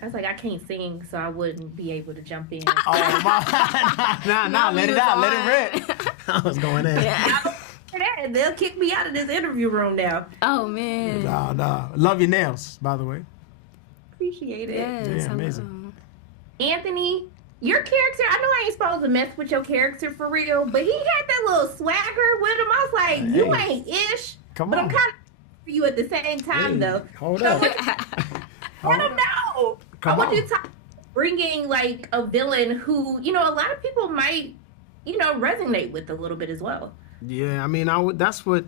I was like, I can't sing, so I wouldn't be able to jump in. Oh, nah, let it out, let it rip. I was going in. Yeah. They'll kick me out of this interview room now. Oh, man. Nah. Love your nails, by the way. Appreciate it. Yes, yeah, amazing. Anthony, your character, I know I ain't supposed to mess with your character for real, but he had that little swagger with him. I was like, you ain't ish. Come but on. I'm kind of for you at the same time, though. Hold up. I don't know. I want you to talk bringing like a villain who, a lot of people might, resonate with a little bit as well. Yeah, I mean, that's what...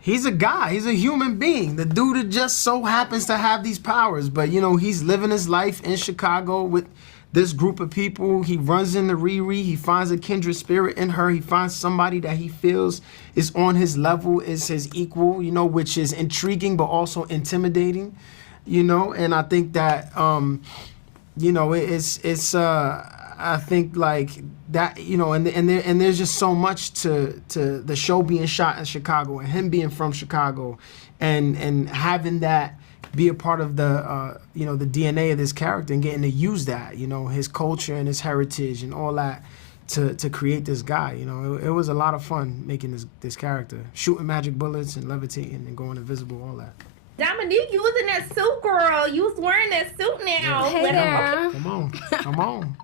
He's a guy. He's a human being. The dude that just so happens to have these powers. But, he's living his life in Chicago with this group of people. He runs into Riri. He finds a kindred spirit in her. He finds somebody that he feels is on his level, is his equal, which is intriguing but also intimidating, And I think that, I think like that, and there's just so much to the show being shot in Chicago and him being from Chicago, and having that be a part of the the DNA of this character and getting to use that, his culture and his heritage and all that to create this guy. It was a lot of fun making this character, shooting magic bullets and levitating and going invisible, all that. Dominique, you was in that suit, girl. You was wearing that suit now. Hey there. Come on.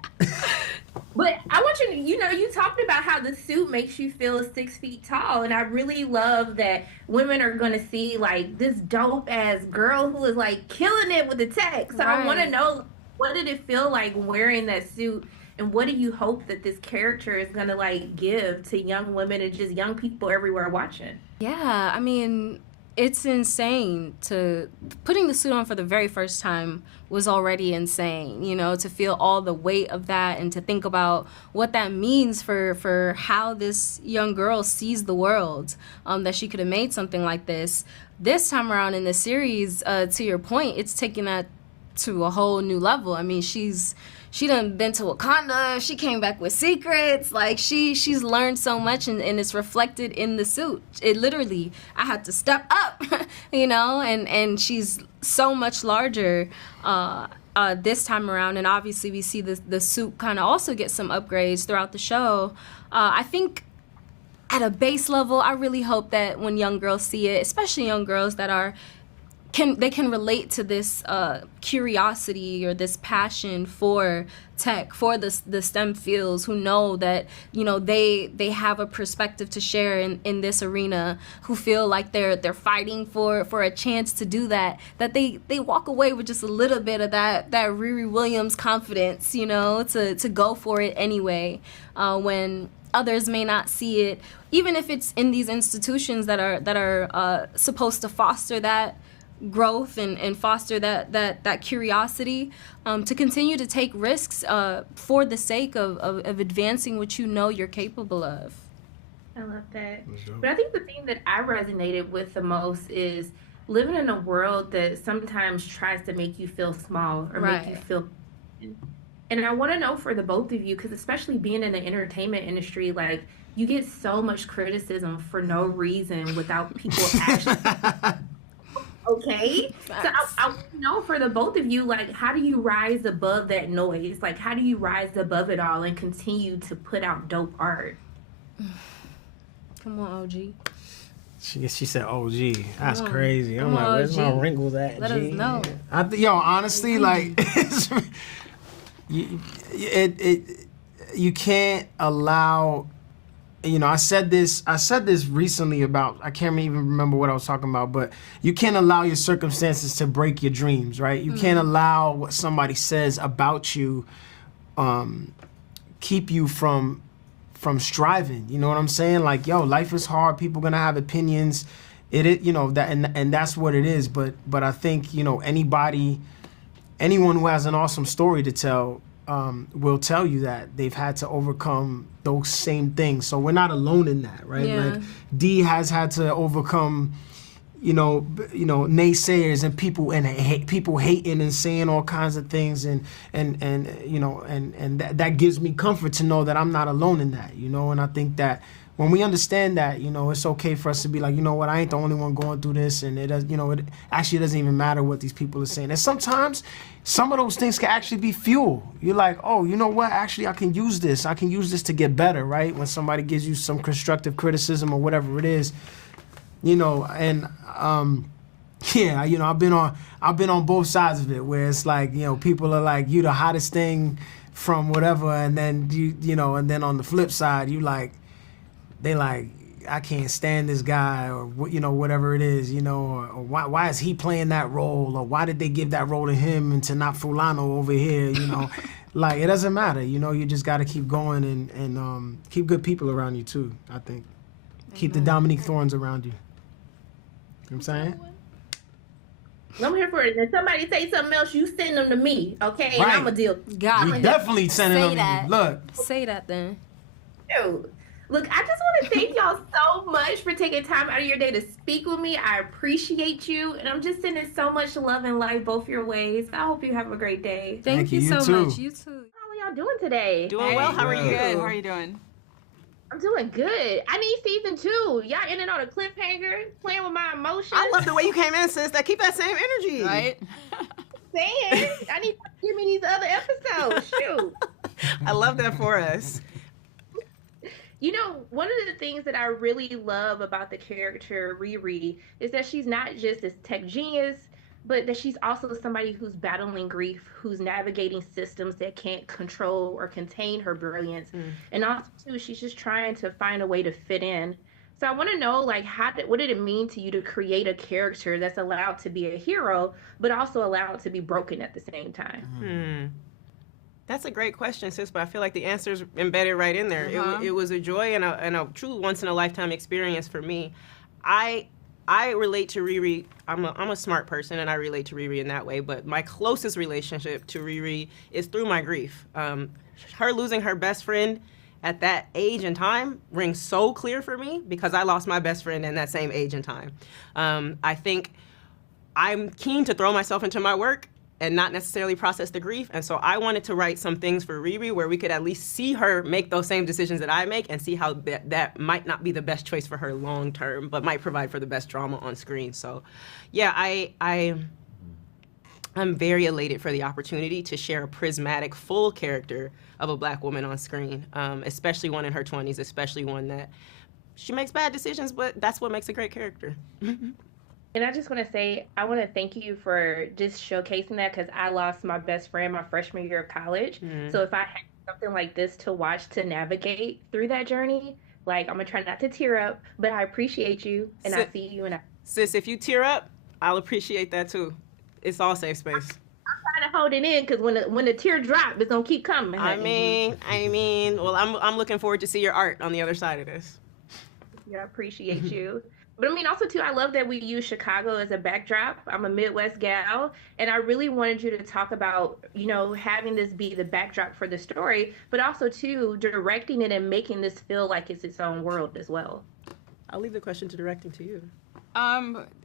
But I want you to, you talked about how the suit makes you feel 6 feet tall. And I really love that women are going to see like this dope ass girl who is like killing it with the tech. So I want to know, what did it feel like wearing that suit? And what do you hope that this character is going to like give to young women and just young people everywhere watching? Yeah, I mean, it's insane. Putting the suit on for the very first time was already insane, to feel all the weight of that and to think about what that means for how this young girl sees the world, that she could have made something like this. This time around in the series, to your point, it's taking that to a whole new level. I mean, she done been to Wakanda. She came back with secrets. Like she's learned so much, and it's reflected in the suit. It literally, I had to step up, and she's so much larger this time around. And obviously we see the suit kind of also get some upgrades throughout the show. I think at a base level, I really hope that when young girls see it, especially young girls that can relate to this curiosity or this passion for tech, for the STEM fields, who know that they have a perspective to share in this arena, who feel like they're fighting for a chance to do that they walk away with just a little bit of that Riri Williams confidence, to go for it anyway, when others may not see it, even if it's in these institutions that are supposed to foster that growth and foster that curiosity, to continue to take risks for the sake of advancing what you're capable of. I love that. But I think the thing that I resonated with the most is living in a world that sometimes tries to make you feel small or make you feel. And I want to know for the both of you, because especially being in the entertainment industry, like you get so much criticism for no reason without people actually. Okay, so I want to know for the both of you, like, how do you rise above that noise? Like, how do you rise above it all and continue to put out dope art? Come on, OG. She said OG. That's crazy. I'm like, where's my wrinkles at, Let G? us know. Honestly, like, you can't allow... I said this recently about, I can't even remember what I was talking about, but you can't allow your circumstances to break your dreams, right? You can't allow what somebody says about you keep you from striving. You know what I'm saying? Like, life is hard. People gonna have opinions. And that's what it is. But I think, anyone who has an awesome story to tell will tell you that they've had to overcome those same things. So we're not alone in that, right? Yeah. Like D has had to overcome, naysayers and people people hating and saying all kinds of things, and that gives me comfort to know that I'm not alone in that, And I think that when we understand that, you know, it's okay for us to be like, you know what, I ain't the only one going through this, and it does, you know, it actually doesn't even matter what these people are saying. And sometimes some of those things can actually be fuel. You're like, oh, you know what, actually I can use this. I can use this to get better, right? When somebody gives you some constructive criticism or whatever it is, you know, and yeah, you know, I've been on both sides of it, where it's like, you know, people are like, you the hottest thing from whatever, and then you know, and then on the flip side, you like, they like, I can't stand this guy, or you know, whatever it is, you know, or why is he playing that role, or why did they give that role to him and to not Fulano over here, you know. Like, it doesn't matter, you know, you just got to keep going and keep good people around you too, I think. Keep the Dominique Thornes around you. You know what I'm saying? I'm here for it. If somebody say something else, you send them to me, okay? And Right. I'm going to deal. We definitely sending them to you. Look. Say that then. Dude. Look, I just want to thank y'all so much for taking time out of your day to speak with me. I appreciate you, and I'm just sending so much love and light both your ways. I hope you have a great day. Thank you so too. much. You too. How are y'all doing today? Doing well. How are you? Good. How are you doing? I'm doing good. I need season 2. Y'all ending on a cliffhanger, playing with my emotions. I love the way you came in, sis. That keep that same energy. Right? Saying, I need to give me these other episodes. Shoot. I love that for us. You know, one of the things that I really love about the character Riri is that she's not just this tech genius, but that she's also somebody who's battling grief, who's navigating systems that can't control or contain her brilliance. And also, too, she's just trying to find a way to fit in. So I want to know, like, what did it mean to you to create a character that's allowed to be a hero, but also allowed to be broken at the same time? That's a great question, sis, but I feel like the answer's embedded right in there. It was a joy and a true once-in-a-lifetime experience for me. I relate to Riri. I'm a smart person, and I relate to Riri in that way, but my closest relationship to Riri is through my grief. Her losing her best friend at that age and time rings so clear for me because I lost my best friend in that same age and time. I think I'm keen to throw myself into my work and not necessarily process the grief. And so I wanted to write some things for Riri where we could at least see her make those same decisions that I make and see how that might not be the best choice for her long term, but might provide for the best drama on screen. So yeah, I'm very elated for the opportunity to share a prismatic, full character of a Black woman on screen, especially one in her 20s, especially one that she makes bad decisions, but that's what makes a great character. And I just want to say, I want to thank you for just showcasing that, because I lost my best friend my freshman year of college. So if I had something like this to watch to navigate through that journey, like, I'm going to try not to tear up, but I appreciate you, and I see you. And Sis, if you tear up, I'll appreciate that too. It's all safe space. I'm trying to hold it in, because when the tear drop, it's going to keep coming. I mean, well, I'm looking forward to see your art on the other side of this. Yeah, I appreciate you. But I mean, also, too, I love that we use Chicago as a backdrop. I'm a Midwest gal, and I really wanted you to talk about, you know, having this be the backdrop for the story, but also, too, directing it and making this feel like it's its own world as well. I'll leave the question to directing to you.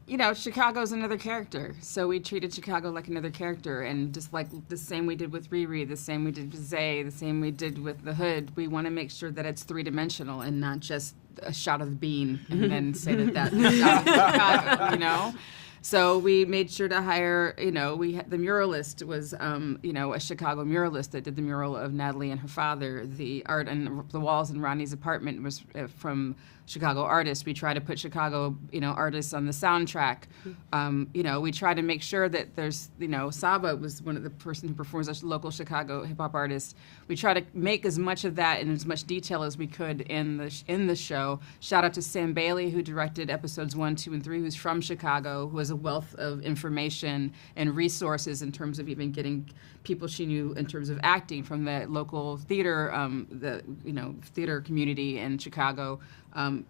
You know, Chicago's another character, so we treated Chicago like another character, and just like the same we did with Riri, the same we did with Zay, the same we did with the Hood, we want to make sure that it's three-dimensional and not just a shot of the bean and then say that's a shot of Chicago, you know? So we made sure to hire, you know, the muralist was, you know, a Chicago muralist that did the mural of Natalie and her father. The art on the walls in Ronnie's apartment was from Chicago artists. We try to put Chicago, you know, artists on the soundtrack. You know, we try to make sure that there's, you know, Saba was one of the person who performs as a local Chicago hip hop artist. We try to make as much of that in as much detail as we could in the show. Shout out to Sam Bailey, who directed episodes 1, 2, and 3, who's from Chicago, who has a wealth of information and resources in terms of even getting people she knew in terms of acting from the local theater, theater community in Chicago.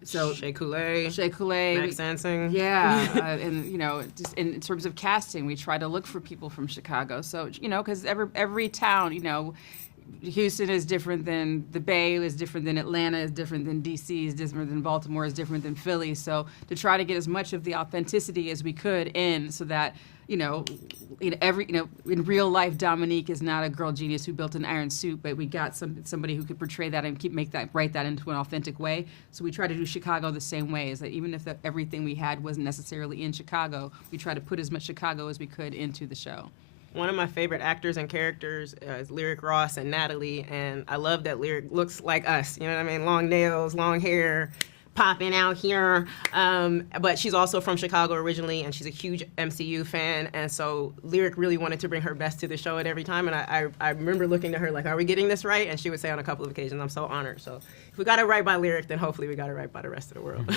So Shea Coulee, Max Sansing. Yeah, and you know, just in terms of casting, we try to look for people from Chicago. So you know, because every town, you know, Houston is different than the Bay, is different than Atlanta, is different than DC, is different than Baltimore, is different than Philly. So to try to get as much of the authenticity as we could in, so that in real life, Dominique is not a girl genius who built an iron suit, but we got somebody who could portray that and write that into an authentic way. So we try to do Chicago the same way, is that even if everything we had wasn't necessarily in Chicago, we try to put as much Chicago as we could into the show. One of my favorite actors and characters is Lyric Ross and Natalie, and I love that Lyric looks like us. You know what I mean? Long nails, long hair, popping out here. But she's also from Chicago originally, and she's a huge MCU fan, and so Lyric really wanted to bring her best to the show at every time, and I remember looking at her like, are we getting this right? And she would say on a couple of occasions, I'm so honored. So if we got it right by Lyric, then hopefully we got it right by the rest of the world.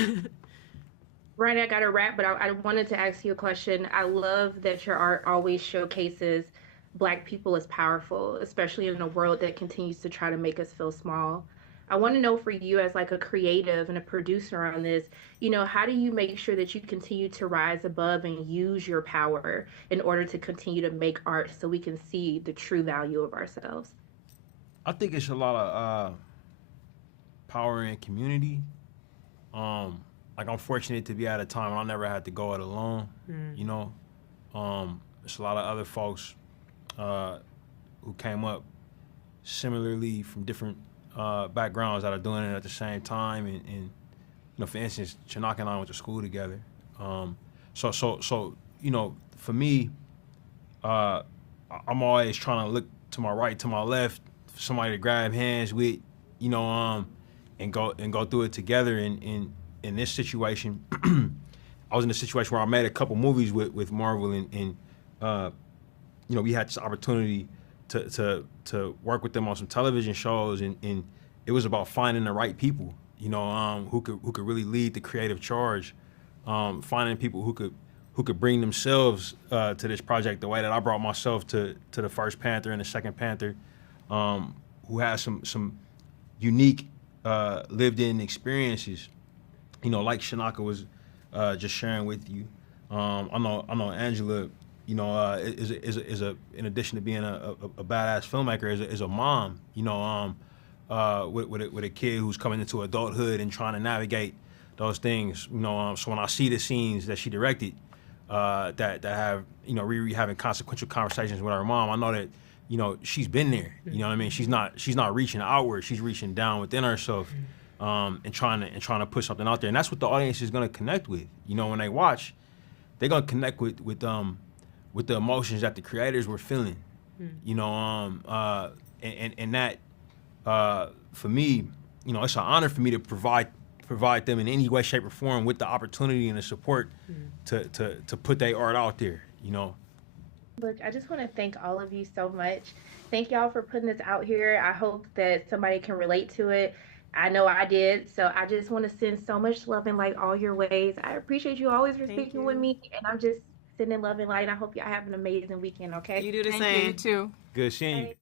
Right, I got to wrap, but I wanted to ask you a question. I love that your art always showcases Black people as powerful, especially in a world that continues to try to make us feel small. I want to know for you as like a creative and a producer on this, how do you make sure that you continue to rise above and use your power in order to continue to make art so we can see the true value of ourselves? I think it's a lot of power in community. Like I'm fortunate to be at a time when I never had to go it alone. There's a lot of other folks who came up similarly from different backgrounds that are doing it at the same time. And for instance, Chinaka and I went to school together. So for me, I'm always trying to look to my right, to my left, for somebody to grab hands with, and go through it together. And in this situation, I was in a situation where I made a couple movies with Marvel, and we had this opportunity to work with them on some television shows, and it was about finding the right people, who could really lead the creative charge, finding people who could bring themselves to this project the way that I brought myself to the first Panther and the second Panther, who had some unique lived-in experiences. Like Chinaka was just sharing with you. I know Angela, is a in addition to being a badass filmmaker, is a mom. With a kid who's coming into adulthood and trying to navigate those things. So when I see the scenes that she directed, that have Riri having consequential conversations with her mom, I know that she's been there. You know what I mean? She's not reaching outward. She's reaching down within herself. And trying to put something out there, and that's what the audience is going to connect with. When they watch, they're going to connect with the emotions that the creators were feeling. And that for me, it's an honor for me to provide them in any way, shape, or form with the opportunity and the support to put their art out there. Look, I just want to thank all of you so much. Thank y'all for putting this out here. I hope that somebody can relate to it. I know I did. So I just want to send so much love and light all your ways. I appreciate you always for speaking with me. And I'm just sending love and light. I hope y'all have an amazing weekend, okay? You do the Thank same. You too. Good seeing you.